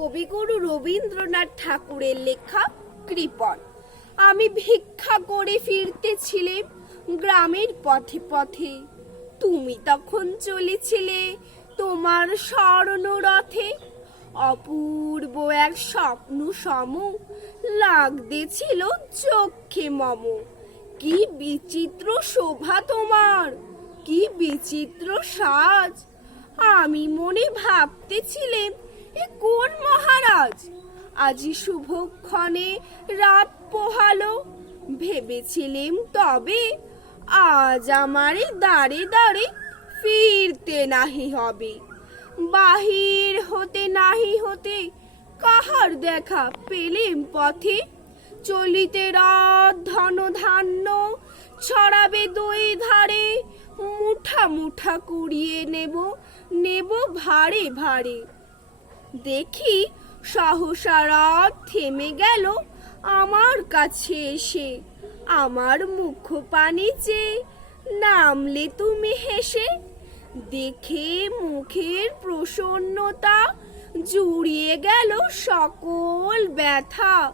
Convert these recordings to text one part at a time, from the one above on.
কবিগুরু রবীন্দ্রনাথ ঠাকুরের লেখা কৃপণ আমি ভিক্ষা করে ফিরতেছিলাম গ্রামের পথে পথে। তুমি তখন চলেছিলে তোমার স্বর্ণ রথে অপূর্ব এক স্বপ্ন সম লাগতেছিল চোখে মম। কি বিচিত্র শোভা তোমার, কি বিচিত্র সাজ। আমি মনে ভাবতেছিলাম এ কোন মহারাজ? আজি শুভক্ষণে রাত পোহালো। ভেবেছিলাম তবে আজ আমারে দাঁড়ে দাঁড়ে ফিরতে নাহি হবে। বাহির হতে নাহি হতে কাহার দেখা পেলেম পথে? চলিতে রাত ধন ধান্য ছড়াবে দুই ধারে। মুঠা মুঠা কুড়িয়ে নেব নেব ভারে ভারে। দেখি সহসা রাত থেমে গেল আমার কাছে এসে। আমার মুখ পানি চেয়ে নামলে তুমি হেসে। দেখে মুখের প্রসন্নতা জুড়িয়ে গেল সকল ব্যথা।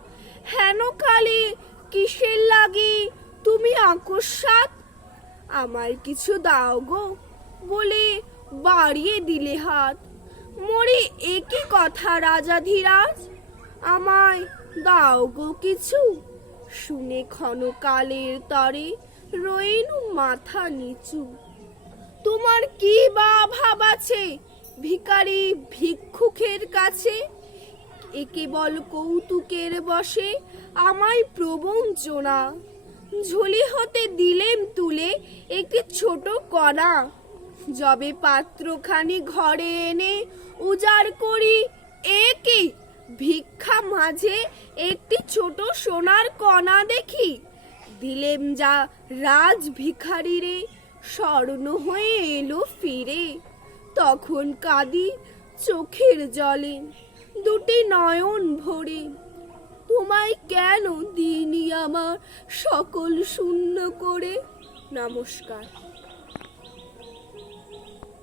হেন কালে কিসের লাগে তুমি আকস্মাত আমার কিছু দাও গো বলে বাড়িয়ে দিলে হাত। মরে একই কথা, রাজাধিরাজ। আমায় দাও গো কিছু। শুনে ক্ষণকালের তরে রইনু মাথা নিচু। তোমার কি বা ভাব আছে ভিকারি ভিক্ষুকের কাছে? এ কেবল কৌতুকের বসে আমায় প্রবঞ্চনা। ঝুলি হতে দিলেম তুলে একটি ছোট কণা। যবে পাত্রখানি ঘরে এনে উজাড় করি, এ ভিক্ষা মাঝে একটি ছোট সোনার কণা দেখি। দিলেম যা রাজ ভিখারি রে, স্বর্ণ হয়ে এলো ফিরে। তখন কাঁদি চোখের জলে, দুটি নয়ন ভরে। তোমায় কেন দিইনি আমার সকল শূন্য করে? নমস্কার।